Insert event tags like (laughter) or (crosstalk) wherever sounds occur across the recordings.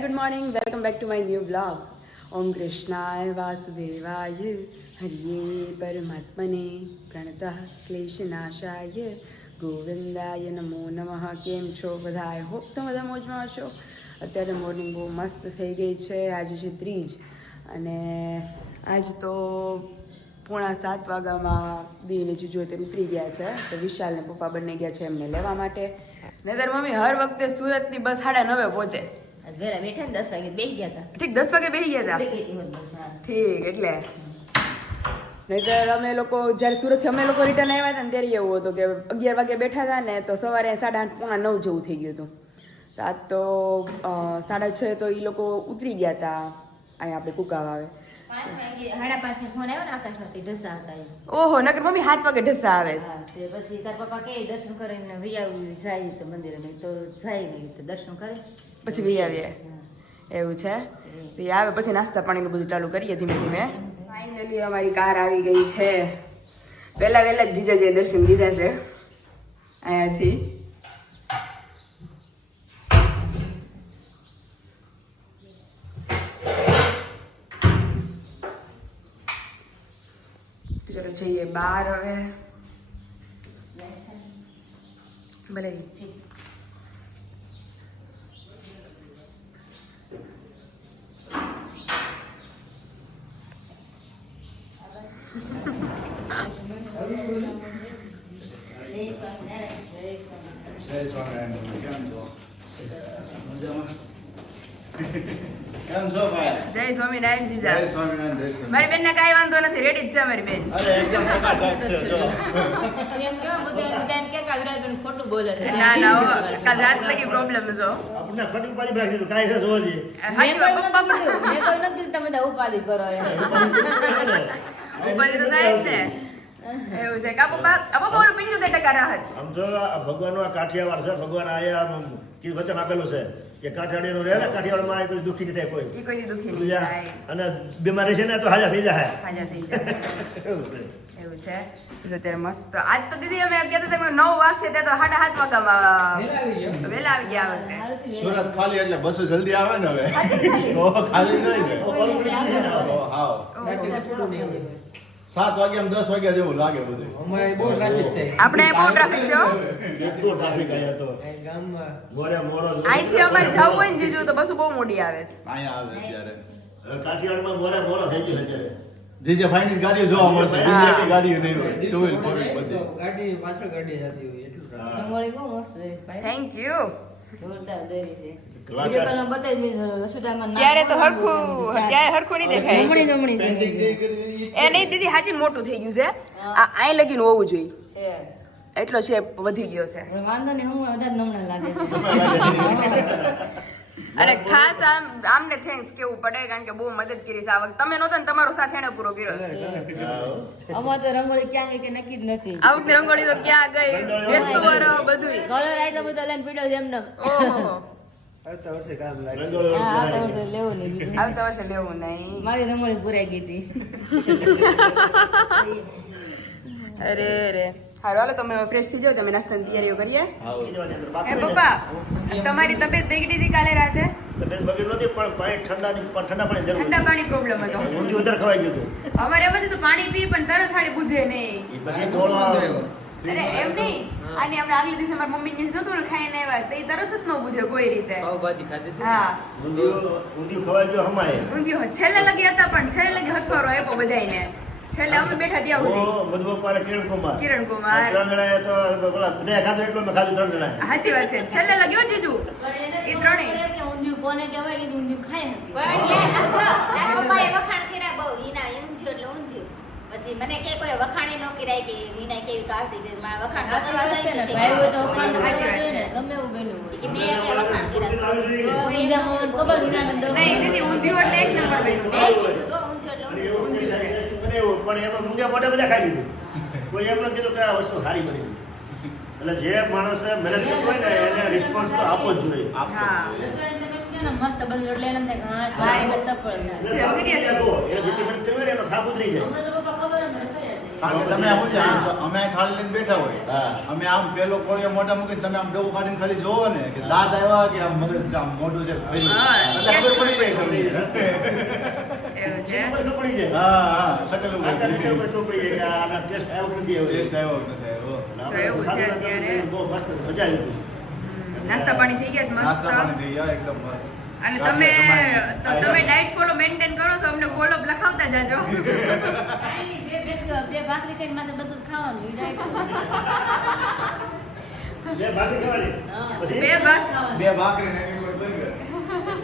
family, good morning welcome back to my new blog ઓમ કૃષ્ણાય વાસુદેવાય હરિયે પરમાત્મને પ્રણત ક્લેશનાશાય ગોવિંદાય નમો નમઃ કેમ છો બધા આઈ હોપ તો બધા મોજમાં હશો અત્યારે મોર્નિંગ બહુ મસ્ત થઈ ગઈ છે આજે છે ત્રીજ. અને આજ તો પોણા સાત વાગ્યામાં દી જુજો તેમ ઉતરી ગયા છે તો વિશાલ ને પપ્પા બંને ગયા છે એમને લેવા માટે. નહીતર મમ્મી હર વખતે સુરતની બસ સાડા નવે પહોંચે. આજ વહેલા બેઠા ને દસ વાગે બેસી ગયા હતા ઠીક દસ વાગે બેસી ગયા હતા. ઠીક એટલે. નહીતર અમે લોકો જ્યારે સુરતથી અમે લોકો રિટર્ન આવ્યા હતા ને ત્યારે એવું હતું કે અગિયાર વાગે બેઠા હતા ને તો સવારે સાડા આઠ પોણા નવ જેવું થઈ ગયું હતું. તો આ તો સાડા છ તો એ લોકો ઉતરી ગયા હતા અહીંયા આપણે કુકાવા આવે. ઓહો નકર મમ્મી હાથ વાગે ઢસા આવે છે. પછી તાર પપ્પા કે દર્શન કરીને વૈયાવું જાય તો મંદિરે નહીં તો જાય નહીં તો દર્શન કરે. પછી વી આવીએ એવું છે? તો આવે પછી નાસ્તા પાણીનું બધું ચાલુ કરીએ ધીમે ધીમે. ફાઇનલી અમારી કાર આવી ગઈ છે. પહેલા વહેલા જ જીજાજીએ દર્શન લીધા છે. અહીંયાથી. તો ચલો જઈએ બહાર હવે ભલે જય સ્વામિનારાયણ કેમ છો મજામાં કેમ છો ભાઈ જય સ્વામિનારાયણ જીજા જય સ્વામિનારાયણ જય સ્વામિનારાયણ મારી બેન ને કઈ વાંધો નથી રેડી જ છે મારી બેન. અરે એકદમ ટકાટક છે જો. એમ કે બધા એમ બધા એમ કે રાત અગ્રાજન ખોટું બોલે છે. ના ના કાલ રાત લગી પ્રોબ્લેમ હતો આપણે ફટી પાડી રાખી દીધું કાઈ છે જઈએ સાચી વાત, પપ્પા મેં કોઈ નથી તમે બધા ઉપાધિ કરો એમ. ઉપાધિ તો થાય જ ને. એવું છે. કા પપ્પા આ પપ્પા ઓલું પંચોતેર ટકા રાહત. આમ તો ભગવાનનો આ કાઠિયાવાડ છે ભગવાન આયા વચન આપેલું છે કે કાઠિયાવાડીનું રહે ને કાઠિયાવાડમાં કોઈ દુઃખી નહીં થાય કોઈ. એ કોઈ દુખી નહીં થાય. અને બીમારી છે ને તો હાજા થઈ જાય. હાજર થઈ જાય. (laughs) એવું છે. એવું છે. અત્યારે મસ્ત. આજ તો દીદી અમે એમ કહેતા હતા કે નવ વાગશે ત્યાં તો સાડા સાત વાગ્યામાં વેલા આવી ગયા. વખતે સુરત ખાલી એટલે બસો જલ્દી આવે ને હવે. ખાલી? નહીં ને. સાત વાગ્યા દસ વાગ્યા જેવું લાગે બધું. અમારે બહુ ટ્રાફિક થાય આપણે બહુ ટ્રાફિક છે કેટલો ટ્રાફિક આયા તો. ગામમાં. મોરે મોરો અહીંથી અમારે જવું હોય ને જીજુ તો બસ બહુ મોડી આવે છે. અહીંયા આવે અત્યારે. કાઠિયાવાડમાં મોરે મોરો થઈ ગયું અત્યારે. જીજે ફાઇનલ ગાડીઓ જોવા મળશે. બીજી ગાડીઓ નહીં હોય ટુ વ્હીલ ફોર વ્હીલ બધી. ગાડી પાછળ ગાડી જતી હોય એટલું traffic. રંગોળી બહુ મસ્ત. થેન્ક યુ જોરદાર દેરી છે. ત્યારે તો હરખું છે. ત્યારે હરખું નહીં દેખાય. નમણી નમણી છે. પેન્ટિંગ જે કરી એની ઈચ્છા એ નહીં દીદી હાજી મોટું થઈ ગયું છે. આ આઈ લગીને હોવું જોઈએ. એટલો શેપ વધી ગયો છે. વાંધો નહીં હું વધારે નમણા લાગે અને ખાસ આમ આમને થેન્ક્સ કેવું પડે કારણ કે બહુ મદદ કરી છે આ વખત. તમે નહોતા ને તમારો સાથ એને પૂરો કર્યો છે. અમાર તો રંગોળી ક્યાં ગઈ કે નક્કી જ નથી. આ વખતે રંગોળી તો ક્યાં ગઈ? વ્યસ્ત વરો બધું કલર એટલો બધો લઈને પીડ્યો છે એમને. ઓહો. આવતા વર્ષે કામ લાગશે. આવતા વર્ષે લેવું નહીં આવતા વર્ષે લેવું નહીં. મારી રમણી પૂરાઈ ગઈ હતી. (laughs) અરે રે. હારું હાલો તમે ફ્રેશ થઈ જાઓ તમે નાસ્તાની તૈયારીઓ કરીએ. એ હે પપ્પા તમારી તબિયત બગડી હતી કાલે રાતે? તબિયત બગડી નહોતી પણ પાણી ઠંડા પણ ઠંડા પાણી જરૂર ઠંડા પાણી પ્રોબ્લેમ હતો. ઊંધી વધારે ખવાઈ ગયું હતું. અમારે એમ જ હતું પાણી પી પણ તરત થાળી બુજે નહીં. પછી ગોળો અરે એમ નહીં. અને આપણે આગલે દિવસે મારી મમ્મી ને નતું ખાઈને આવ્યા તો એ તરસ જ ન બુજે કોઈ રીતે. પાવભાજી ખાધી હા. ઊંધિયું ઊંધિયું ખવાઈ હમાય ઊંધિયું છેલ્લે લગી હતા પણ છેલ્લે લગી હથવારો આપ્યો બધાયને. છેલ્લે અમે બેઠા ત્યાં સુધી. હું પારે કિરણ કુમાર. કિરણ કુમાર. ત્રણ તો પેલા બધાએ ખાધું એટલું મેં ખાધું ત્રણ સાચી વાત છે. છેલ્લે લગ્યો જીજુ. એ ત્રણેય ઊંધિયું કોને કહેવાય ઊંધિયું ખાય પણ એ આ તો- આ વખાણ કર્યા બહુ. ઈના પછી મને કે કોઈ વખાણે ન કરાય કે મીના કેવી કાઢતી કે મારા વખાણ ન કરવા છે ને જાય ભાઈ હોય તો વખાણ કરવા જોઈએ ને ગમે એવું બન્યું હોય. કે મે કે વખાણ કર્યા? તો ઊંધિયામાં ખબર જ ના મને નહીં દીદી ઊંધિયું એટલે એક નંબર બન્યું. મે કીધું તો ઊંધિયું એટલે ઊંધિયું એવું ટેસ્ટ એવું, પણ એમાં મૂંગા મોઢે બધા ખાઈ લીધું. કોઈ એમ ન કીધું કે આ વસ્તુ સારી બની છે એટલે જે માણસે મહેનત કરતો હોય ને એને રિસ્પોન્સ તો આપવો જ જોઈએ. હા. ને મસ્ત રોટલી એમ થાય સફળ છે. ને એનો થાક ઉતરી જાય. હમણાં તો પપ્પા ખબર જ રસોઈ કારણ કે તમે આમ છે, જો અમે થાળી લઈને બેઠા હોય. અમે આમ પેલો કોળિયો મોઢા મૂકીને તમે આમ ડબુ કાઢીને ખાલી જોવો ને કે દાંત આવ્યા કે આમ મગજ આમ મોઢું છે. એટલે ખબર પડી જાય તમને. મસ્ત મજા આવી નાસ્તા પાણી થઈ ગયા મસ્ત. નાસ્તા પાણી થઈ ગયા એકદમ મસ્ત. અને તમે તમે ડાયટ ફોલો મેન્ટેન કરો છો અમને ફોલો લખાવતા જાજો. કાંઈ નહીં, બે બે બે ભાખરી ખાઈને માથે બધું ખાવાનું ડાયટ બે ભાખરી ખાવાની? બે ભાત બે ભાખરી ને એની ઉપર burger.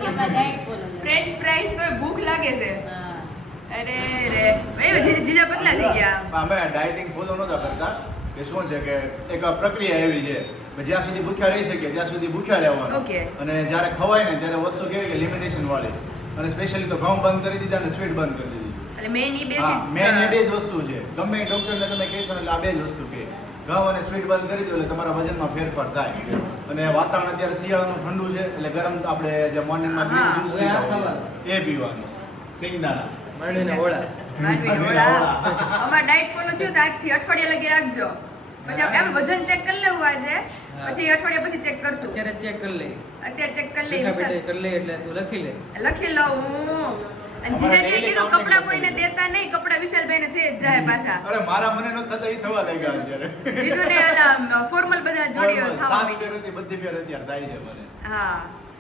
એમાં ડાયટ ફોલો ફ્રેન્ચ ફ્રાઈઝ તો ભૂખ લાગે છે. અરે રે. એ જીજા પતલા થઈ ગયા. અમે ડાયટિંગ ફોલો નહોતા કરતા. કે શું છે કે એક પ્રક્રિયા એવી છે. જ્યાં સુધી ભૂખ્યા રહી શકીએ ત્યાં સુધી ભૂખ્યા રહેવાનું. અને જ્યારે ખવાય ને ત્યારે વસ્તુ કેવી કે લિમિટેશન વાળી. અને સ્પેશિયલી તો ઘઉં બંધ કરી દીધા અને સ્વીટ બંધ કરી દીધી. મેન એ બે જ વસ્તુ છે. ગમે ડોક્ટરને તમે કહેશો એટલે આ બે જ વસ્તુ કહે ઘઉં અને સ્વીટ બંધ કરી દો એટલે તમારા વજનમાં ફેરફાર થાય. અને વાતાવરણ અત્યારે શિયાળાનું ઠંડુ છે એટલે ગરમ આપણે જે મોર્નિંગમાં ગ્રીન જ્યુસ પીતા હોય એ પીવાનું. સિંગદાણા. ઓળા માંડવીનો માંડવીનો અમાર ડાયટ ફોલો થયો આજથી અઠવાડિયા લગી રાખજો. પછી આપણે વજન ચેક કરી લેવું આજે. પછી અઠવાડિયા પછી ચેક કરશું. અત્યારે ચેક કરી લઈ અત્યારે ચેક કરી. બેઠા કરી લઈ એટલે તું લખી લે. લખી લઉં હું. અને જીજાજીએ કીધું કપડા કોઈને દેતા નહીં કપડા વિશાલભાઈને થઈ જ જાય પાછા. અરે મારા મને ન થતા એ થવા લાગ્યા અત્યારે. જીજુને ફોર્મલ બધા જોડીઓ થવા સાત. પેર બધી પેર અત્યારે થાય છે મને. હા.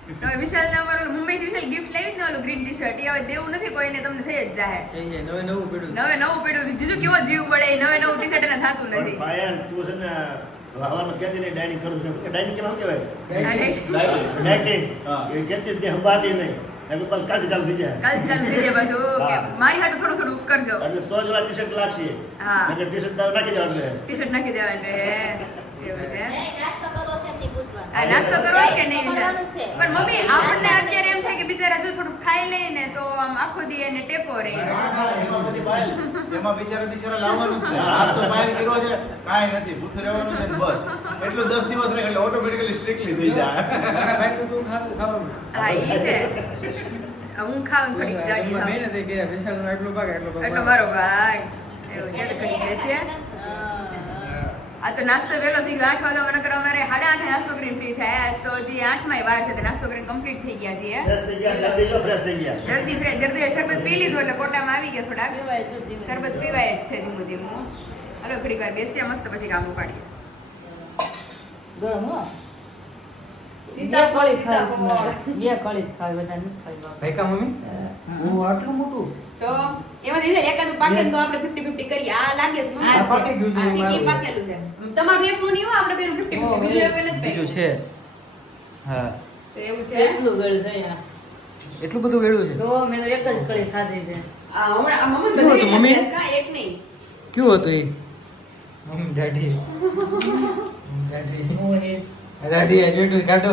તો હવે વિશાલને અમારો મુંબઈથી વિશાલ ગિફ્ટ લાવી જ ને ઓલું ગ્રીન ટી શર્ટ એ હવે દેવું નથી કોઈને તમને થઈ જ જાહે. નવે નવું પીડું. નવે નવું પેડું. જીજુ કેવો જીવ પડે નવે નવું ટી શર્ટ એને થતું નથી. પાયલ તું છે ને હવામાં કહેતી નહીં ડાઇનિંગ કરું છું. ડાઇનિંગ કેમ કહેવાય? આ diet Diet. ડાઇટિંગ હા. એ કહેતી જ નહીં નહીં. નહીં તો પાછું ચાલુ થઈ જાય. કાલ ચાલુ થઈ જાય પાછું કે મારી હાટું થોડું થોડું કરજો. એટલે તો જ ટી શર્ટ લાગશે. હા. નકર ટી શર્ટ નાખી દેવાનું રહે ટી શર્ટ નાખી એવું છે. આ નાસ્તો કરવો કે નહીં છે. પણ મમ્મી આપણને અત્યારે એમ થાય કે બિચારા જો થોડુંક ખાઈ લે ને તો આમ આખો દી એને ટેકો રહે. એમાં પછી એમાં બિચારા બિચારા લાવવાનું જ નાસ્તો પાયલ કર્યો છે, કાંઈ નથી, ભૂખ્યું રહેવાનું છે બસ. એટલું દસ દિવસ રહે એટલે ઓટોમેટિકલી સ્ટ્રિક્ટલી થઈ જાય. મારા તું ખાતું ખાવાનું. હા ઈ છે. હું ખાઉં થોડીક જાડી એમાં થાઉં. મહેનત એ કે વિશાલનો એટલો ભાગ એટલો ભાગ. એટલો મારો ભાઈ એવું છે દે છે આ તો નાસ્તો વહેલો થઈ ગયો. આઠ વાગ્યા મને કરવા અમારે સાડા આઠે નાસ્તો કરીને ફ્રી થયા. તો જે આઠમાં વાર છે તો નાસ્તો કરીને કમ્પ્લીટ થઈ ગયા છીએ. દર્દી થઈ ગયા ફ્રેશ થઈ ગયા. જલ્દી ફ્રેશ જલ્દી શરબત પી લીધું એટલે કોટામાં આવી ગયા થોડાક. શરબત પીવાય જ છે ધીમું ધીમું. હલો ઘડી વાર બેસીએ મસ્ત પછી કામ ઉપાડીએ ગરમ કળી ખાવીશ. બે કળી જ ખાવી વધારે નથી ખાવી ભાઈ કા મમ્મી? હું આટલું મોટું? તો એમાંથી છે એકાદું પાકે તો આપણે ફિફ્ટી ફિફ્ટી કરી આ લાગે છે મને. આ પાકી ગયું છે, આ ચીકી પાકેલું છે. તમારું એકલું નહીં હોય આપણે બેનું ફિફ્ટી ઓ, ફિફ્ટી બીજું કોઈ નથી બીજું છે. હા. તો એવું છે? એટલું ગળ્યું છે અહીંયા. એટલું બધું વેળું છે? તો મેં તો એક જ કળી ખાધી છે. આ હમણાં આ મમ્મી બધી મમ્મી? એક નહીં. કેવું હતું એ? મમ્મી દાઢી દાઢી (laughs) હું એ દાઢી આ જોઈતું કાઢો.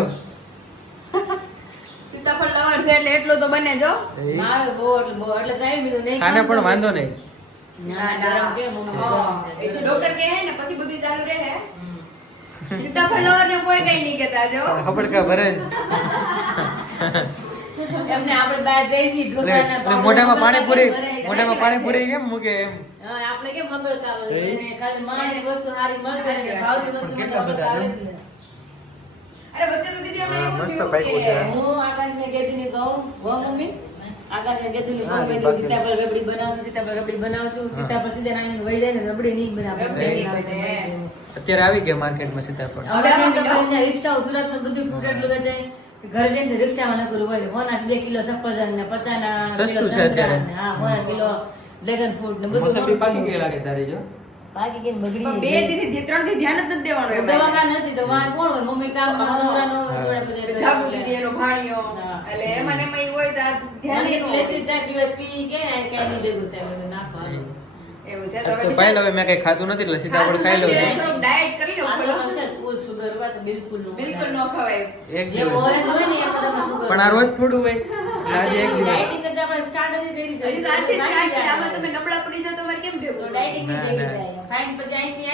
સીતાફળ લવર છે એટલે એટલો તો બને જો. મારે બહુ એટલે બહુ એટલે કાંઈ બીજું નહીં ખાને પણ વાંધો નહીં. ના, છે, એ તો ડોક્ટર કહે ને પછી બધું ચાલુ રહે. સીતાફળ લવર ને કોઈ કઈ નહીં કહેતા જો. ખબર ખબડકા ભરે. એમને આપણે બહાર છીએ, ઢોસાના મોઢામાં પાણીપુરી. મોઢામાં પાણીપુરી કેમ મૂકે એમ? આપણે કેમ હોય? એને ખાલી માણસની વસ્તુ સારી મળશે ને ભાવતી વસ્તુ કેટલા બધા ને. અરે વચ્ચે તો દીદી મસ્ત એવું પાક્યું થયું છે. કે હું આકાશને કહેતીની કહું, હો મમ્મી? આકાશને કહેતીની કહું, મેં બાકી સીતાફળ રબડી બનાવશું, સીતાફળ રબડી બનાવશું. સીતાફળ સીધા નાની વહી જાય ને રબડી નહીં બનાવે. રબડી નહીં બને. અત્યારે આવી ગયા માર્કેટમાં સીતાફળ હવે આપણે અહીંયા સુરતમાં બધું ફ્રૂટ એટલું વેચાય ઘર જઈને રિક્ષામાં નકરું હોય હોના બે કિલો સફરજન ને પચાના કિલો સસ્તું છે અત્યારે. હા હોના કિલો ડ્રેગન ફ્રૂટ ને બધું પાકી ગયેલા કે તારી જો પાકી ગઈ બગડી બે. દીદી ત્રણથી ધ્યાન જ નથી દેવાનું. દવાખાને નથી તો વાંહે કોણ હોય? મમ્મી કામ હા. નવરાનો જોડે બધે જાગુ દીદી એનો ભાણિયો. એટલે એમાં ને એમાં હોય તો આ ધ્યાન મને લેતી. ચા પીવા પી કે ને કઈ નહીં ભેગું થાય બધું નાખવાનું એવું છે તો પાઈ હવે મેં કઈ ખાધું નથી એટલે સીતાફળ ખાઈ લઉં ડાયટ કરી આ તો લો આમ છે ફૂલ સુગર હોય બિલકુલ નો બિલકુલ ન ખવાય. એક દિવસ. ઓરેન્જ હોય ને એમાં તમે સુગર પણ આ રોજ થોડું હોય. (laughs) આજે એક દિવસ. ડાયટિંગ જ આપણે સ્ટાર્ટ જ કરી છે હજી તો આજથી આમાં તમે નબળા પડી તમારે કેમ ભેગું ડાયટિંગની ભેગી ના. થાય ખાઈને પછી અહીંથી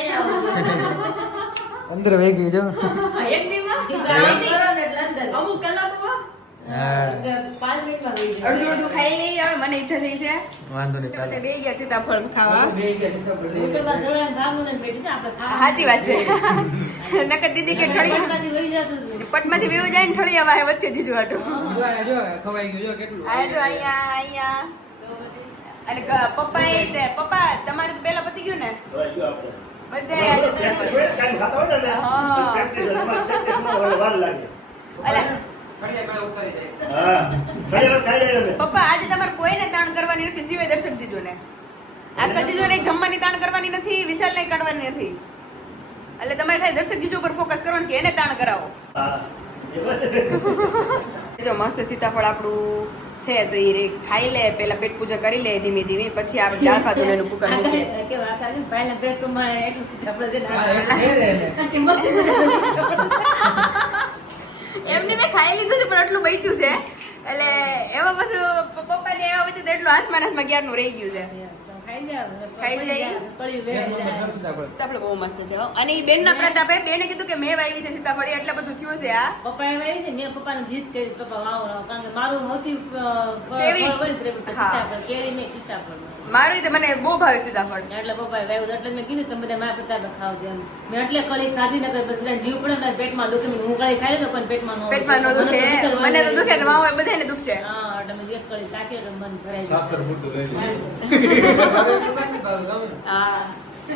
અંદર વેગી જો. એક આવો અંદર અમુક કલાકોમાં વહી ગયા. સાચી વાત છે. (laughs) નકર દીદી કે ઠળી પટમાંથી વહી વેવું જાય ને ઠળી અમારે વચ્ચે દીધું આટું જો આ જો ખવાઈ ગયું જો કેટલું. આ જો અહીંયા અહીંયા. અને પપ્પા એ પપ્પા તમારું તો પહેલા પતી ગયું ને? હવે જો આપણે. બધે આજે સીતાફળ પ્રેક્ટિસ હોય, કાંઈ ખાતા હોય ને હા. એટલે પ્રેક્ટિસ હોય. તમારે પ્રેક્ટિસમાં હવે વાર લાગે. અલા ફળિયા પેલા ઉતારી જાય હા. ઘણી વાર ખાઈ જાય અમે. પપ્પા આજે તમારે કોઈને તાણ કરવાની નથી જીવે દર્શક જીજોને આ જીજોને જમવાની તાણ કરવાની નથી વિશાલ નહીં કાઢવાની નથી એટલે તમારે ખાલી દર્શક જીજો પર ફોકસ કરવાનું કે એને તાણ કરાવો હા. એ બસ. જો મસ્ત સીતાફળ આપણું છે તો એ ખાઈ લે પેલા પેટ પૂજા કરી લે ધીમે ધીમે પછી આપણે દાળ ભાત એનું કુકર મૂકીએ ને, એમને મેં ખાઈ લીધું છે પણ આટલું બચ્યું છે. એટલે એમાં પાછું પપ્પાને એવા વચ્ચે એટલું હાથમાં હાથમાં ક્યારનું રહી ગયું છે. સીતાફળ. સીતાફળ બહુ મસ્ત છે અને એ બેનના પ્રતાપે બેને કીધું કે મેં વાવી છે સીતાફળ એટલે બધું થયું છે આ પપ્પાએ વાવી છે, મેં પપ્પાને જીદ કરી પપ્પા વાવો વાવો. કારણ કે મારું સૌથી અ, ફળ- Favorite. ફળ હોય ને favorite તો હા. સીતાફળ. કેરી સીતાફળ. મારું રીતે મને બહુ ભાવે સીતાફળ એટલે પપ્પાએ વાવ્યું એટલે મેં કીધું તમે બધા મારા પ્રતાપે ખાવજો એમ. મેં એટલે કળી ખાધી નગર બધા જીવ પડે ને પેટમાં દુખે હું કળી ખાઈ તો પણ પેટમાં ન પેટમાં નો દુખે મને તો દુખે ને માવો બધાને દુખશે હા એટલે મેં એક કળી ચાખી એટલે મન ભરાઈ શાસ્ત્ર પૂરતું. હા.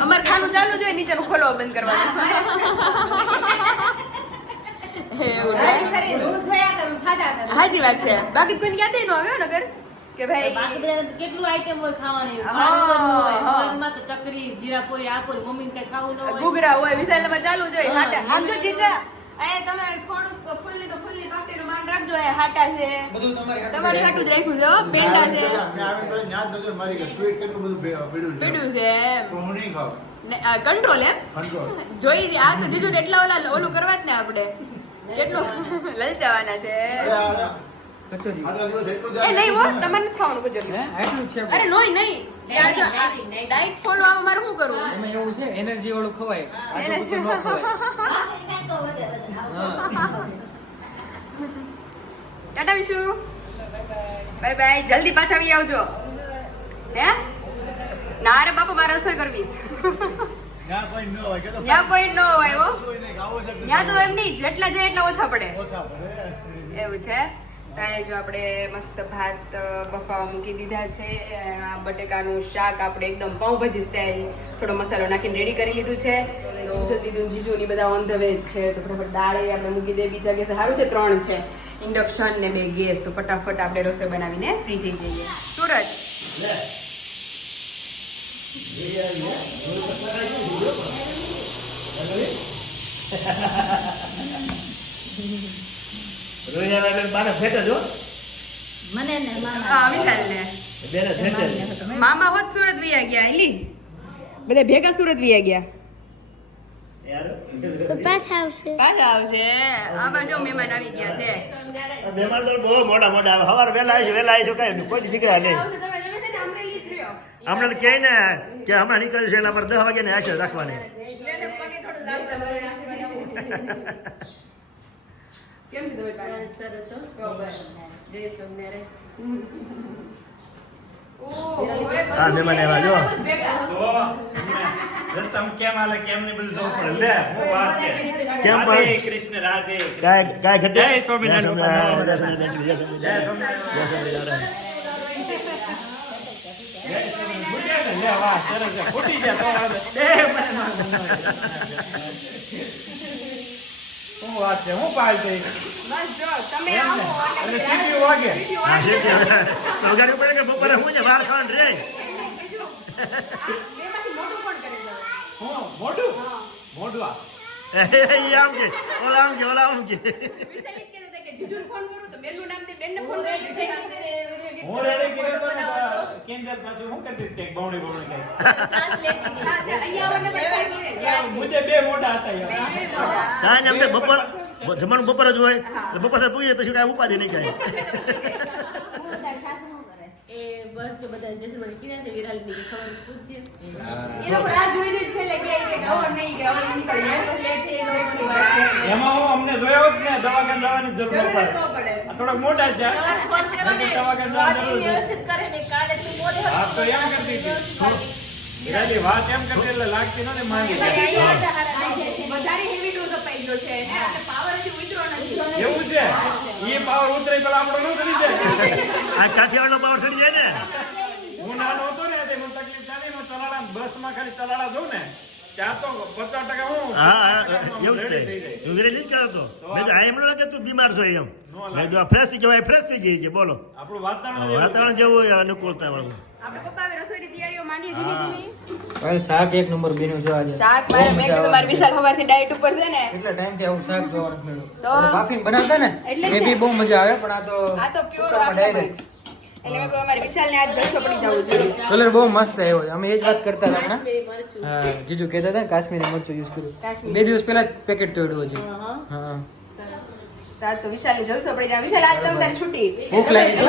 અમાર ખાનું ચાલુ જોઈએ નીચેનું ખોલવા બંધ કરવાનું. હાજી વાત છે. બાકી કોઈ યાદ ન આવે હો નગર? કે ભાઈ બાકી કેટલું આઈટમ હોય ખાવાની? ચકરી જીરા હોય, હા. હવારમાં તો ચકરી જીરાપુરી આપુરી મમ્મીને કઈ ખાવું ન હોય. ગુગરા હોય વિશાલમાં ચાલુ જોઈએ જીજા એ તમે થોડુંક ફૂલ્લી તો ફૂલની બાકીનું માન રાખજો એ હાટા છે. બધું તમારી હાટું તમારી હાટું જ રાખ્યું છે પેંડા છે. મેં આવીને પેલા ન્યા નજર મારી કે સ્વીટ કેટલું બધું ભે- છે. પીડ્યું છે એમ. હું નહીં ખાવ કંટ્રોલ એમ. જોઈ છે. આ તો જીજુ એટલા ઓલા ઓલું કરવા જ ને આપણે. કેટલું લલચાવાના છે. કચોરી. આટલા દિવસ એટલું એ નહીં હો રાખ્યું ને. તમારે નથી ખાવાનું કજર હે આટલું છે અરે નોય નહીં. એ આ જો ડાયટ ફોલો આવા મારે શું કરવું? એમાં એવું છે એનર્જી વાળું ખવાય. ન ખવાય. ટાટા વિશુ. Bye bye. જલ્દી પાછા આવી આવજો. હે? ના રે બાપા મારે રસોઈ કરવી છે. કોઈ ન હોય ત્યાં કોઈ ન હોય હો. કશું નહીં, ખાવું છે કે ત્યાં તો એમ નહીં જેટલા જાય એટલા ઓછા પડે. એવું છે? ત્યાં જો આપણે મસ્ત ભાત બફાવા મૂકી દીધા છે બટેકાનું શાક આપણે એકદમ પાઉંભાજી સ્ટાઇલ થોડો મસાલો નાખીને રેડી કરી લીધું છે. તો દીધું જીજુની બધા ઓન ધ વે છે, તો ફટાફટ દાળ આપણે મૂકી દે બીજા ગેસ સારું છે, ત્રણ છે. ઇન્ડક્શન ને બે ગેસ, તો ફટાફટ આપણે રસોઈ બનાવીને ફ્રી થઈ જઈએ. સુરજ રોહિયાના બેન બાને ફેટે જો. મને ને મામા. હા વિશાલ ને બેને ફેટે. મામા હોત સુરત વૈયા ગયા એલી બધા ભેગા સુરત વૈયા ગયા? યાર. પાછા આવશે. આમાં જો મહેમાન આવી ગયા છે. મહેમાન તો બહુ મોટા મોટા આવે. સવારે વહેલા આવી વહેલા આવી છે, કોઈ દી નીકળ્યા નહીં. હમણાં તો કહે ને કે હમણાં નીકળ્યું છે એટલે પર દસ વાગ્યાની આશા રાખવાની. (laughs) કેમ છે તમારી પાસે? સરસ હો. ડ્રેસ અમને રે. ઓહો, એ બધું હા, મહેમાન આવ્યા, જો. ભેગા. રસ્તામાં કેમ હાલે કેમ નહીં બધું જોવું પડે લે હું વાત છે કેમ પણ? રાધે કૃષ્ણ રાધે કાંઈ કાંઈ ઘટે જય શું વાત છે? હું પાલ થઈ બસ જો, તમે આવો ને? અને સીટી વાગે. હા, હવે વગાડવું પડે કે બપોરે હું છે? બાર ખાવાનું રે બેમાંથી મોટું કોણ કરે છે? હું? મોઢું? મોઢું આમ કે ઓલા આમ કે ઓલા આમ કે. વિશાલ ઈ જ કહેતો હતો કે જીજુને ફોન કરું તો બેનનું નામ દે, બેનને ફોન કરું. હું રેડી ને કેન્જલ પાછું હું કરતી હતી. બવણી. અહીંયા મુજે બે મોટા હતા યાર. બપોર જમવાનું બપોર જ હોય. એટલે બપોર સાથે પૂછીએ પછી કાંઈ ઉપાધિ નહીં કાંઈ હું તારી સાસુ શું કરે એ બસ જો બધા જસુભાઈ કીધા છે વિરાલીની ની ખબર પૂછજે. એ લોકો રાહ જોઈ જોઈ છેલ્લે કે કે હવે નહીં કે હવે વાત છે. એમાં હું અમને જોયા જ ને દવાખાને જવાની જરૂર જરૂર પડે. ન પડે. આ થોડાક મોટા છે. ફોન કર્યો ને દવા કાઢવા વાત જરૂર એવી વ્યવસ્થિત કરે મે કાલે તું બોલે હા તો એમ કરતી હતી હીરાજી વાત એમ કરતી એટલે લાગતી નથી માંગી વધારે હેવી ડોઝ અપાઈ ગયો છે. એટલે પાવર હજી ઉતરો નથી. એવું છે? એ પાવર ઉતરે પેલા આપણો ન કરી જાય. આ કાઠિયાવાડનો પાવર ચડી જાય ને? હું નાનો હતો ને તે હું તકલીફ ચાલી નો હું બસ બસમાં ખાલી ચલાડા દઉં ને તો પચાસ ટકા હું હા હા એવું જ ready થઈ છે હું વિરેજ જ કહેતો મેં તો આ એમ ન લાગે તું બીમાર છો એમ. મેં તો ફ્રેશ થઈ જવાય ફ્રેશ થઈ ગઈ કે બોલો. આપણું વાતાવરણ છે. વાતાવરણ જેવું હોય અનુકૂળતા વાળું. આપણે પપ્પા રસોઈની તૈયારીઓ માંડીએ ધીમી ધીમી. ભાઈ શાક એક નંબર બન્યું છે આજે. શાક મારે મેં કીધું મારે વિશાલ સવારથી ડાયટ ઉપર છે ને. કેટલા ટાઈમથી આવું શાક જોવા મળ્યું તો- અને બનાવતા ને? એ બી બહુ મજા આવે પણ આ તો આ તો પ્યોર કુકરમાં કલર બહુ મસ્ત આવ્યો. છે. અમે એ જ વાત કરતા હતા હમણાં હા જીજુ કહેતા હતા ને કાશ્મીરી મરચું યુઝ કર્યું બે દિવસ પહેલા જ પેકેટ તોડ્યું હજી. હા. હા. તો જલસો પડી જાય. વિશાલ આજ તમે તારી છૂટી. ભૂખ લાગી છે.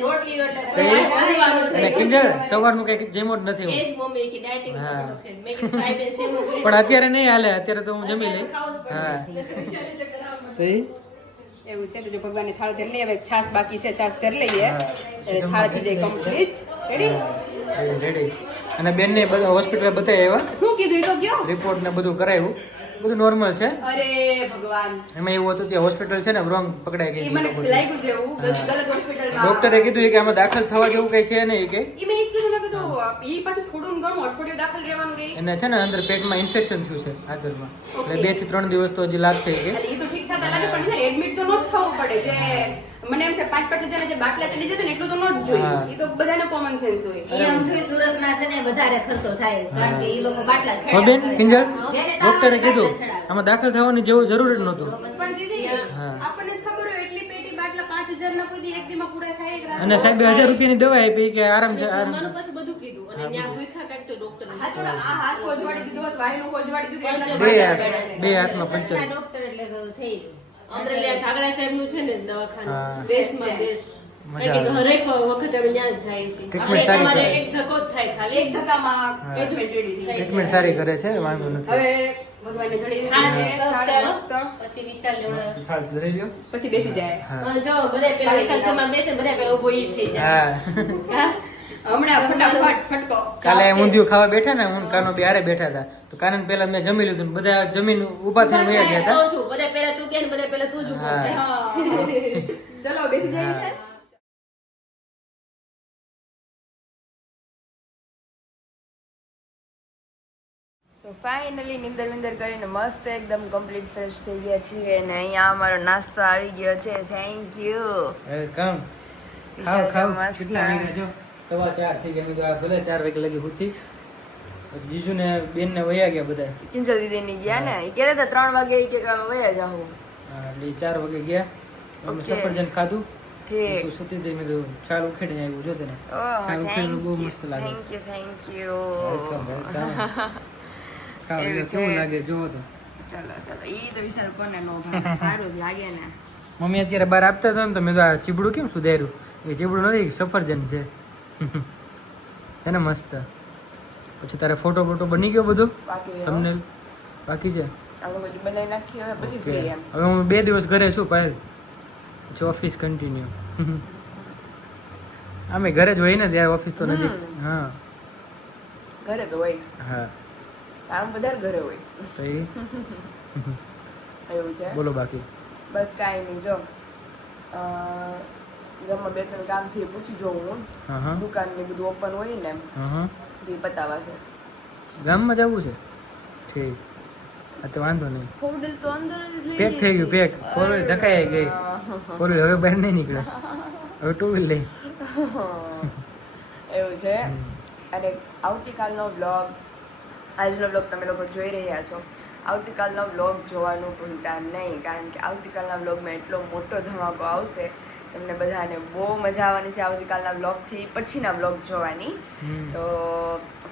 રોટલી અને છે. સવારનું કઈ જેમો જ નથી એ જ મમ્મી કે. કરવાનું છે. મેં પણ અત્યારે નહીં હાલે. અત્યારે તો હું જમી લઈ હા. તો? એવું છે તો જો ભગવાનની થાળ ધરી લઈએ હવે છાસ બાકી છે છાસ ધરી લઈએ. એટલે થાળ થઈ જાય કમ્પ્લીટ રેડી રેડી. અને બેનને બધા હોસ્પિટલ બતાવ્યા આવ્યા? શું કીધું તો કયો? રિપોર્ટ ને બધું કરાવ્યું બધું નોર્મલ છે. અરે ભગવાન. એમાં એવું હતું ત્યાં હોસ્પિટલ છે ને રોંગ પકડાઈ ગઈ મને લાગ્યું છે એવું ગલત હોસ્પિટલમાં ડોક્ટરે કીધું કે આમાં દાખલ થવા જેવું કઈ છે નહીં કે. એ મેં કીધું મેં કીધું એ પાછું થોડું ઘણું અઠવાડિયું દાખલ રહેવાનું રહે. એને છે ને અંદર પેટમાં ઇન્ફેક્શન થયું છે આદરમાં એટલે બેથી ત્રણ દિવસ તો હજી લાગશે કે. એ તો લાગે પણ એડમિટ તો ન થવું પડે. જે મને એમ છે પાંચ પાંચ હજાર જે બાટલા ચડી જશે ને એટલું તો ન જ જોઈએ. એ તો બધાને કોમન સેન્સ હોય. એ આમ થયું સુરતમાં છે ને વધારે ખર્ચો થાય. કારણ કે એ લોકો બાટલા હો બેન તાવ ડોક્ટરે કીધું આમાં દાખલ થવાની જેવું જરૂર જ નહોતું. પણ દીદી આપણને ખબર અને સાહેબ હજાર રૂપિયાની દવા આપી કે આરામ છે આરામ પાછું બધું કીધું. અને ત્યાં ભૂખા કાંઈક ડોક્ટર હા થોડા આ હાથ ખોજવાડી દીધો હશે વાયનું ખોજવાડી દીધું બે હાથ છે. બે હાથમાં પંચર. ડોક્ટર એટલે થઈ ગયું. અમરેલી આ ધાગડા સાહેબનું છે ને દવાખાનું. બેસ્ટમાં બેસ્ટ. હરેક વખત અમે ત્યાં જાય જાય. ટ્રીટમેન્ટ સારી કરે છે વાંધો નથી. હવે ભગવાનને ધડી હા, દીધી છે, તો થાળી ચાલો. મસ્ત. પછી વિશાલ લેવડાવે. થાળ ધરી લ્યો પછી બેસી જાય હા હા, જો બધા પેલા વિશાલ જમવા બેસે બધા પેલા ઊભો ઈ થઈ જાય હા હા? હમણાં ફટાફટ ફટકો કાલે ઊંધિયું ખાવા બેઠા ને હું કાનો બે બેઠા હતા તો કાનન પેલા મેં જમી લીધું બધા જમીન ઊભા થઈને વયા ગયા હતા બધા પેલા તું બેન બધા પેલા તું જ ઊભો હા. થાય. હા. (laughs) ચલો બેસી જાય તો ફાઇનલી નિંદર વિંદર કરીને મસ્ત એકદમ કમ્પ્લીટ ફ્રેશ થઈ ગયા છીએ અને અહીંયા અમારો નાસ્તો આવી ગયો છે. થેન્ક યુ વેલકમ ખાવ ખાવ કેટલા વાગ્યા જો સવા ચાર થઈ ગયા. આ ભલે ચાર વાગે લગી ઉઠી. જીજુ ને બેન ને વયા ગયા બધા. કિંજલ દીદી ની ગયા ને? એ કહેતા હતા ત્રણ વાગે કે કામ વયા જાવ એટલે ચાર વાગે ગયા. અમે સફરજન ખાધું. ઠીક. તું સુતી હતી મેં છાલ ઉખેડીને આવ્યું. જો તને. બહુ મસ્ત લાગે. Thank you thank you welcome welcome ખાવ એવું જો છે. કેવું લાગે? જોવો તો. ચલો ચલો. ઈ તો વિચાર કોને નો ભાવે. સારું લાગે ને. મમ્મી અત્યારે બહાર આપતા હતા ને તો મેં તો આ ચીબડું કેમ સુધાર્યું? એ ચીબડું નથી સફરજન છે. એને ને મસ્ત. પછી તારે ફોટો ફોટો બની ગયો બધો? તમને? બાકી છે? હવે હું બે દિવસ ઘરે છું પાયલ પછી ઓફિસ કન્ટિન્યુ અમે ઘરે જ હોય ને ત્યારે ઓફિસ તો નજીક હા. ઘરે તો હોય. હા. આમ વધારે ઘરે હોય. એવું છે? બોલો બાકી. બસ કાંઈ નહીં જો. અ, ઘરમાં બે ત્રણ કામ છે એ પૂછી જોઉં હું. દુકાન ને બધું ઓપન હોય ને એમ. તો એ પતાવા છે. ગામમાં જવું છે? ઠીક. હા તો વાંધો નહીં. તો અંદર જ લઈ પેક થઈ ગયું પેક ઢકાઈ ગઈ. હવે બહાર નહીં નીકળે. હવે ટુ વ્હીલ લઈ. (laughs) એવું છે? અને આવતીકાલનો વ્લોગ આજનો બ્લોગ તમે લોકો જોઈ રહ્યા છો. આવતીકાલનો બ્લોગ જોવાનું ભૂલતા નહીં કારણ કે આવતીકાલના વ્લોગમાં એટલો મોટો ધમાકો આવશે. તમને બધાને બહુ મજા આવવાની છે આવતીકાલના બ્લોગથી પછીના વ્લોગ જોવાની. તો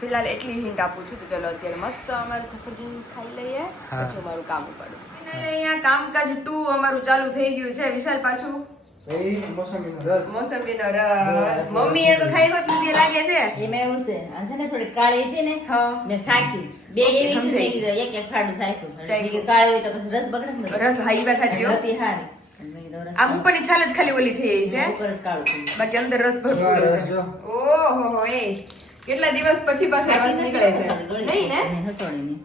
ફિલહાલ એટલી હિન્ટ આપું છું તો ચલો અત્યારે મસ્ત અમારું સફરજન ખાઈ લઈએ પછી અમારું કામ ઉપાડું અહીંયા કામકાજ ટુ અમારું ચાલુ થઈ ગયું છે. વિશાલ પાછું રસ. મોસંબીનો રસ. મમ્મીએ તો ખાઈ હોત લીધી લાગે છે. એમાં એવું છે. આ છે ને થોડી કાળી હતી ને હા. મેં સાકી બે એવી સમજાઈ એક એક ફાડું સાખ્યું. કાળી હોય તો પછી રસ બગડે ને રસ હાઈ વાત સાચી હતી હારી. આમ ઉપરની છાલ જ ખાલી ઓલી થઈ ગઈ છે. બાકી અંદર રસ ભરપૂર જો છે. ઓહો હો એ. કેટલા દિવસ પછી પાછો રસ નીકળે છે? નહીં ને? હસોડી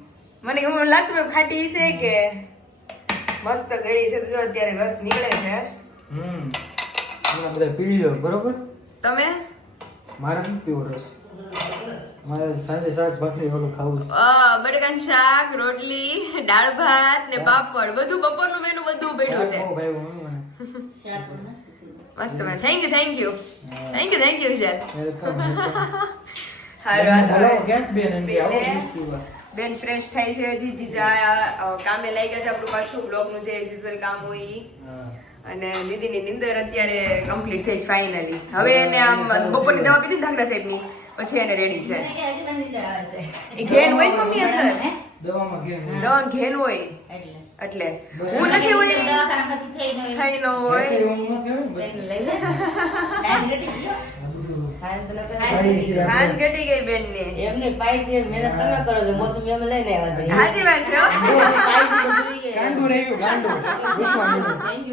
મને એવું લાગતું ખાટી છે કે મસ્ત ગળી છે. તો જો અત્યારે રસ નીકળે છે. હમ. હમણાં બધા પી લો બરોબર? તમે? મારે નથી પીવો રસ? મારે સાંજે શાક ભાખરી ઓલું ખાવું છે. બટાકાનું શાક રોટલી દાળ ભાત ને પાપડ. બધું બપોરનું મેનુ બધું પડ્યું છે. બહુ ભાઈ મને. મસ્ત મેં thank you thank you thank you thank you Vishal. Gas બેન એમ આવો બેને. પીવા બેન ફ્રેશ થાય છે હજી જીજા કામે કામે ગયા છે આપણું પાછું. બ્લોગનું જે સિઝન કામ હોય અને દીદીની નિંદર અત્યારે કમ્પ્લીટ થઈ છે ફાઇનલી હવે એને આમ બપોરની દવા પીધી ધાકડા સેટની પછી એને રેડી છે. એ ઘેન હોય ને મમ્મી અંદર? દવામાં ઘેન હોય. એટલે. એટલે. હું નથી હોય. થઈ ન હોય. (laughs) ન ને ટાઈમ ઘટી ગઈ બેન ને એમને પાઈ મહેનત તમે કરો છો. મોસમી અમે લઈને આવ્યા છે. સાચી વાત છે? હો. બધું કે- ગાંડું રહ્યું ગાંડું.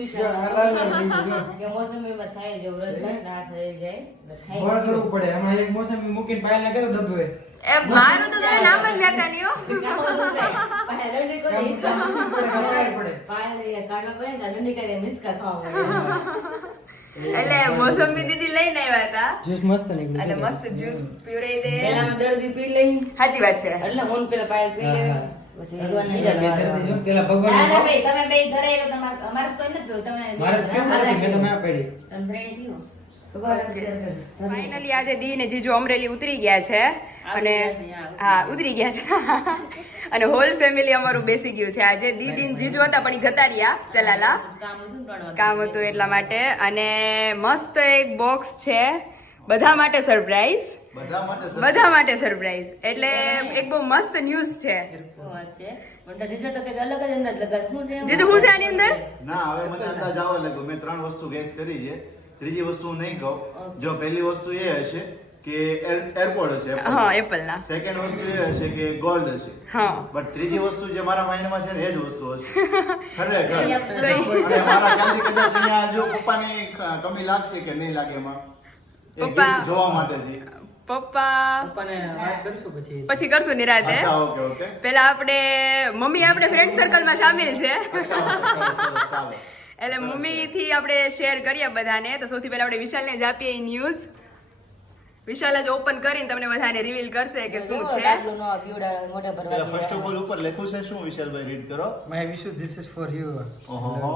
જો, લાલ લાલ થઈ ગયું, જો. મોસમીમાં થાય છે વ્રત કરે થઈ જાય ગોળ કરવું પડે. હમણાં એક મોસમી મૂકીને પાયલને કહેતો દબવે. એ મારું તો તમે નામ જ લેતા નહીં હો. પાયા લંડી કરી ઈ જ કામ. કાઢવા પડે. પાયા લઈ કાઢવા પડે ને લંડી કરી ખાવા પડે એટલે મોસંબી દીદી લઈને આવ્યા હતા. જ્યુસ મસ્ત નીકળ્યું અને મસ્ત જ્યુસ પીવડાવી દે પેલા અમે દર્દી પી લઈ. સાચી વાત છે. એટલે હું પેલા પાયલ પી લે મેં. ફાઇનલી આજે દી ને જીજુ અમરેલી ઉતરી ગયા છે. અને હા, ઉતરી ગયા. છે. અને હોલ ફેમિલી અમારું બેસી ગયું છે. આજે દીદી જીજુ હતા પણ જતા રહ્યા ચલાલા. કામ હતું એટલા માટે. અને મસ્ત એક બોક્સ છે. બધા માટે સરપ્રાઈઝ બધા માટે સર સરપ્રાઈઝ એટલે એક બહુ મસ્ત ન્યૂઝ છે. જીજે હું છે આની અંદર? ના હવે મને અંદાજ આવવા લાગ્યો. મેં ત્રણ વસ્તુ ગેસ કરી છે. ત્રીજી વસ્તુ હું નહીં કહું. જો પહેલી વસ્તુ એ હશે કે એરપોર્ટ હશે હા એપલ ના સેકન્ડ વસ્તુ એ હશે કે ગોલ્ડ હશે. હા. બટ ત્રીજી વસ્તુ જે મારા માઇન્ડમાં છે ને એ જ વસ્તુ હશે. (laughs) ખરેખર. અને મારા ખ્યાલથી કદાચ અહીંયા જો પપ્પાની કમી લાગશે કે નહીં લાગે એમાં? પપ્પા- જોવા માટેથી. પપ્પા. પપ્પાને વાત કરશું પછી. પછી કરશું નિરાતે. અચ્છા ઓકે ઓકે. પેલા આપણે મમ્મી આપણે ફ્રેન્ડ સર્કલમાં સામેલ છે. એટલે મમ્મી થી આપણે શેર કરીએ બધાને. તો સૌથી પહેલા આપણે વિશાલને જ આપીએ ન્યૂઝ વિશાલ જ ઓપન કરીને તમને બધાને રિવીલ કરશે કે શું છે. ફર્સ્ટ ઓફ ઓલ ઉપર લખ્યું છે શું વિશાલભાઈ? રીડ કરો. My Vishu this is for you ઓહો.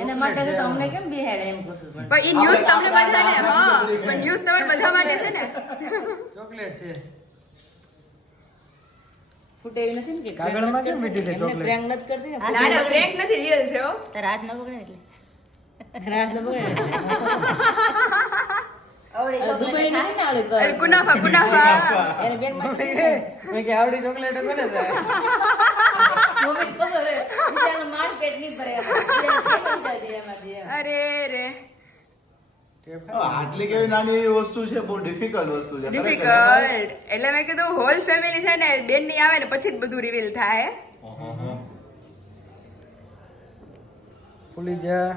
એના માટે તો અમને કેમ બિહાડે એમ કહું પણ. પણ એ ન્યૂઝ તમને બધાને હા પણ ન્યૂઝ તમારે બધા માટે છે ને. ચોકલેટ છે. ફૂટે નથી ને કે કાગળમાં કેમ મીઠી છે ચોકલેટ? prank નથી કરતી ને ના ના prank નથી રિયલ છે હો. એટલે. રાત ન બગડે એટલે. એને બેન કે આવડી ચોકલેટ કોને બિચારાને માર પેટ નહીં ભરે. અરે રે. આટલી કેવી નાની વસ્તુ છે બહુ ડિફિકલ્ટ વસ્તુ છે ડિફિકલ્ટ એટલે મેં કીધું હોલ ફેમિલી છે ને બેનની આવે ને પછી જ બધું રિવીલ થાય. ફૂલી જા.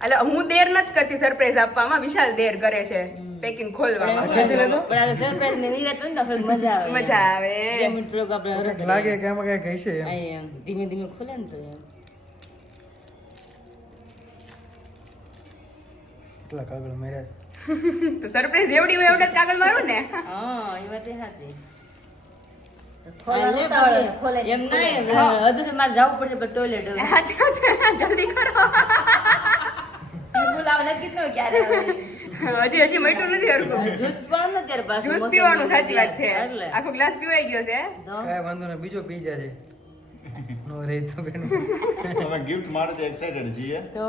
એટલે હું દેર નથી કરતી સરપ્રાઈઝ આપવામાં. વિશાલ દેર કરે છે પેકિંગ ખોલવામાં. ખેંચી લેતો? પણ આ સરપ્રાઈઝ ને નિરાત હોય ને તો મજા આવે. મજા આવે. બે થોડુંક આપણે લાગે કે આમાં કઈ કઈ છે એમ. ધીમે ધીમે ખુલે ને તો એમ. કેટલા કાગળ માર્યા છે? (laughs) તો સરપ્રાઈઝ એવડી હોય એવડે જ કાગળ મારું ને? હા એ વાત સાચી. ખોલે એમ નહીં હજુ તો મારે જવું પડશે પણ ટોયલેટ જલ્દી કરો બોલાવ નક્કી જ ન હોય ક્યારે આવે. (laughs) હજી હજી મટ્યું નથી હરખું. જ્યુસ પીવાનું ને પાછું જ્યુસ પીવાનું સાચી વાત છે. આખો ગ્લાસ પીવાઈ ગયો છે કાંઈ વાંધો નહીં બીજો પી (laughs) નો રહી તો બેન. અમે ગિફ્ટ માટે એક્સાઇટેડ છીએ. તો?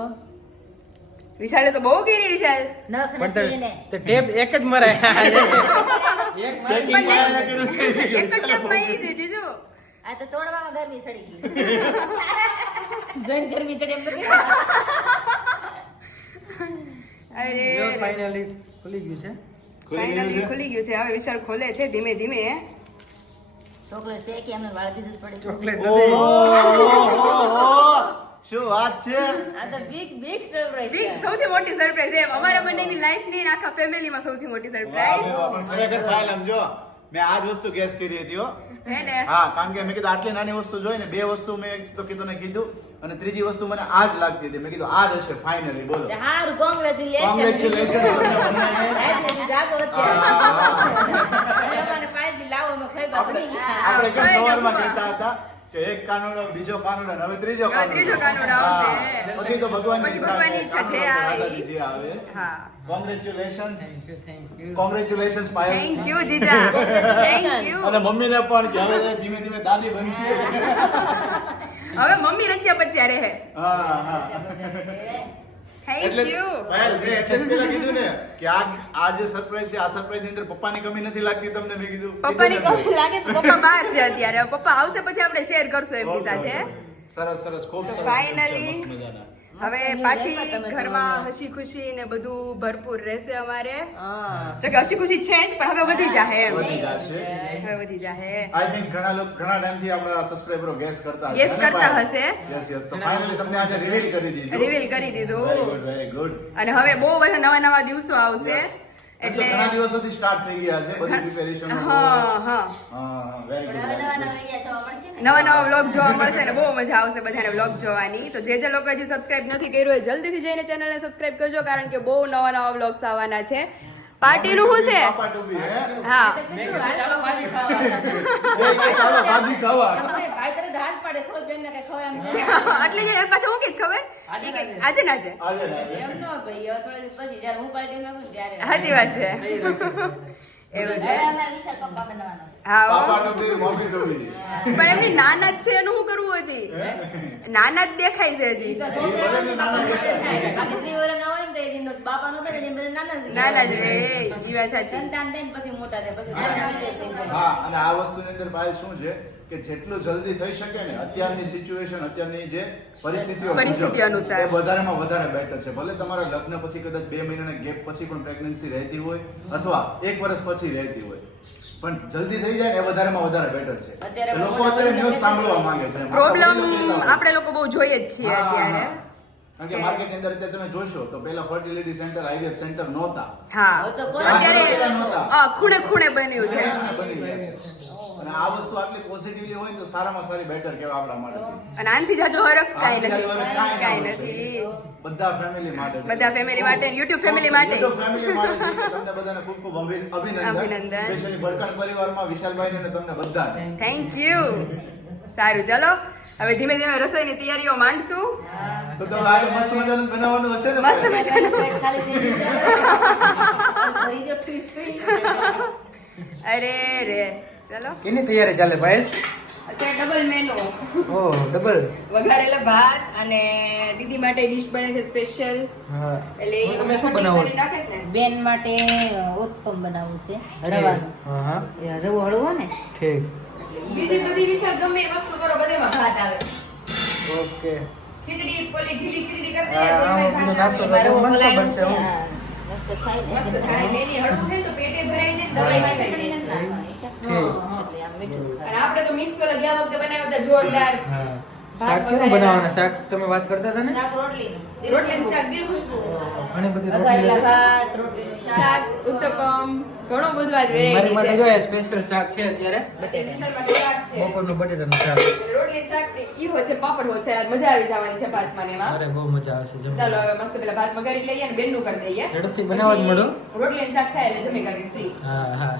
વિશાલે તો બહુ કરી વિશાલ. પણ ટેપ એક જ મરાય એક મારી. એક ટેપ જીજુ. આ તો તોડવામાં ગરમી સડી ગઈ. (laughs) જોઈને ગરમી ચડે એમ અરે ફાઇનલી ખુલી ગયું છે. ખુલી ગયું ફાઇનલી છે? ખુલી ગયું છે. હવે વિશાલ ખોલે છે ધીમે ધીમે ચોકલેટ છે કે અમને વાળ દીધું પડે? ચોકલેટ ઓહો શું વાત છે? આ તો બિગ બિગ સરપ્રાઈઝ છે. સૌથી મોટી સરપ્રાઈઝ એમ અમારા બંનેની લાઈફની ની આખા ફેમિલીમાં સૌથી મોટી સરપ્રાઈઝ ખરેખર ફાઇલ આમ જો મેં આ જ વસ્તુ ગેસ કરી હતી હો. હા કારણ કે મેં કીધું આટલી નાની વસ્તુ જોઈને બે વસ્તુ મેં તો કીધું ને કીધું. અને ત્રીજી વસ્તુ મને આ જ લાગતી હતી. મેં કીધું આ જ હશે ફાઇનલી બોલો. હારું કોંગ્રેચ્યુલેશન આપણે કેમ સવારમાં કહેતા હતા કે એક કાનુડો બીજો કાનુડો હવે ત્રીજો ત્રીજો કાનુડો આવશે. પછી તો ભગવાનની ઈચ્છા ભગવાનની ઈચ્છા જે આવે. જે આવે. હા. Congratulations congratulations Payal. Thank you જીજા. Thank you (laughs) અને મમ્મીને પણ કે હવે ધીમે ધીમે દાદી બનશે. (laughs) હવે મમ્મી રચ્યા પચ્યા રહે. હા હા. એટલે યુ પાયલ મેં એટલે પેલા કીધું ને કે આ આ જે સરપ્રાઈઝ છે આ સરપ્રાઈઝની અંદર પપ્પાની કમી નથી લાગતી તમને મેં કીધું. પપ્પાની લાગે પપ્પા બહાર છે અત્યારે. પપ્પા આવશે પછી આપણે શેર કરશું એમની સાથે સરસ સરસ ખૂબ સરસ. હવે પાછી ઘરમાં હસી ખુશી ને બધું ભરપૂર રહેશે અમારે. જો કે હસી ખુશી છે જ પણ હવે વધી જાહે એમ. વધી જશે હવે વધી જાહે. આઈ થિંક ઘણા લોકો ઘણા ટાઈમથી આપણા સબસ્ક્રાઇબરો ગેસ કરતા ગેસ કરતા હશે. યસ યસ તો ફાઇનલી તમને આજે રિવીલ કરી દીધું. રિવીલ કરી વેરી દીધું ગુડ વેરી ગુડ અને હવે બહુ બધા નવા નવા દિવસો આવશે. એટલે ઘણા દિવસોથી સ્ટાર્ટ થઈ ગયા છે બધી પ્રિપેરેશન હા હા. હા વેરી નવા ગુડ નવા આઈડિયા જોવા મળશે ને? નવા નવા વ્લોગ જોવા મળશે ને બહુ મજા આવશે બધાને વ્લોગ જોવાની. તો જે જે લોકો હજી સબસ્ક્રાઇબ નથી કર્યું હોય જલ્દીથી જઈને ચેનલને સબસ્ક્રાઇબ કરજો કારણ કે બહુ નવા નવા વ્લોગ્સ આવવાના છે. પાર્ટીનું શું છે? હે? ચાલો ભાજી ખાવા. ચાલો ભાજી ખાવા. ને. (laughs) આટલી જણ પાછા હું કીધ ખબર? આજે ના આજે એમ નો ભાઈ હવે થોડા દિવસ પછી જ્યારે હું પાર્ટી માં ત્યારે. સાચી વાત છે. એવું છે. પણ એમની નાના જ છે એનું શું કરવું હજી? નાના જ દેખાય છે હજી. નાના એ એ જ નાના જ રે ઈ વાત સાચી. પછી મોટા થાય પછી. હા અને આ વસ્તુની અંદર ભાઈ શું છે? કે જેટલું જલ્દી થઈ શકે ને અત્યારની સિચ્યુએશન અત્યારની જે પરિસ્થિતિઓ પરિસ્થિતિ અનુસાર. એ વધારેમાં વધારે બેટર છે. ભલે તમારા લગ્ન પછી કદાચ બે મહિનાના ગેપ પછી પણ પ્રેગ્નન્સી રહેતી હોય અથવા એક વર્ષ પછી રહેતી હોય. પણ જલ્દી થઈ જાય ને એ વધારેમાં વધારે બેટર છે. લોકો અત્યારે ન્યૂઝ સાંભળવા માંગે છે. પ્રોબ્લેમ. આપણે લોકો બહુ જોઈએ જ છીએ અત્યારે. કારણ કે માર્કેટની અંદર અત્યારે તમે જોશો તો પહેલા ફર્ટિલિટી સેન્ટર આઈવીએફ સેન્ટર નહોતા. હા. અત્યારે. ખૂણે ખૂણે બન્યું છે. અને આ વસ્તુ આટલી પોઝિટિવલી હોય તો સારામાં સારી બેટર કહેવાય આપણા માટે. અને આનથી જાજો હરખ કાંઈ નથી. કાંઈ નથી. બધા ફેમિલી માટે બધા ફેમિલી માટે, YouTube ફેમિલી માટે. YouTube ફેમિલી માટે તમને બધાને ખૂબ ખૂબ અભિનંદન. અભિનંદન. સ્પેશિયલી બળકણ પરિવારમાં વિશાલભાઈ અને તમને બધા થેન્ક યુ સારું ચલો. હવે ધીમે ધીમે રસોઈની તૈયારીઓ માંડશું. તો તો આજે મસ્ત મજાનું બનાવવાનું હશે ને? મસ્ત મજાનું. ખાલી. (laughs) અરે રે. ચલો. કેની તૈયારી ચાલે ભાઈ? અત્યારે ડબલ મેનુ ઓ ડબલ વઘારેલા ભાત અને દીદી માટે ડિશ બને છે સ્પેશિયલ હા. એટલે એ તમે શું બનાવો? ને? બેન માટે ઉત્પમ બનાવવું છે રવાનું. હા હા. એ રવો હળવો ને? ઠીક. બીજી બધી વિશાલ ગમે એ વસ્તુ કરો બધેમાં ભાત આવે. ઓકે. ખીચડી પોલી ઢીલી ખીચડી કરી હા, તો ભાત આવે. મસ્ત છે મસ્ત ખાઈ મસ્ત થાય લેની હળવું થાય તો પેટે ભરાઈ જાય દવાઈ માં ખીચડી જાય. નથી નાખવાની છે. ઠીક. હા, હા. એટલે આમ મીઠું અને આપણે તો મિક્સ વાળા ગયા વખતે બનાવ્યા હતા જોરદાર. શાક કેવું બનાવવાના? શાક તમે વાત કરતા હતા ને? શાક રોટલી શાક? દિલ ખુશ્બુ ઘણી બધી રોટલી ભાત રોટલીનું શાક શાક. ઉત્તપમ ઘણું બધું આજ વેરાયટી માટે છે. જો સ્પેશિયલ શાક છે અત્યારે. વિશાલ માટે શાક છે. બપોરનું બટેટાનું શાક. રોટલી શાક ઈ હો છે પાપડ હોય છે. આજ મજા આવી જવાની છે ભાતમાં એમાં. અરે બહુ મજા આવશે ચાલો હવે મસ્ત પેલા ભાત વઘારી લઈએ અને બેનનું કરી દઈએ. ઝડપથી બનાવવા જ મળો. રોટલી શાક થાય એટલે જમી કરવી ફ્રી હા હા.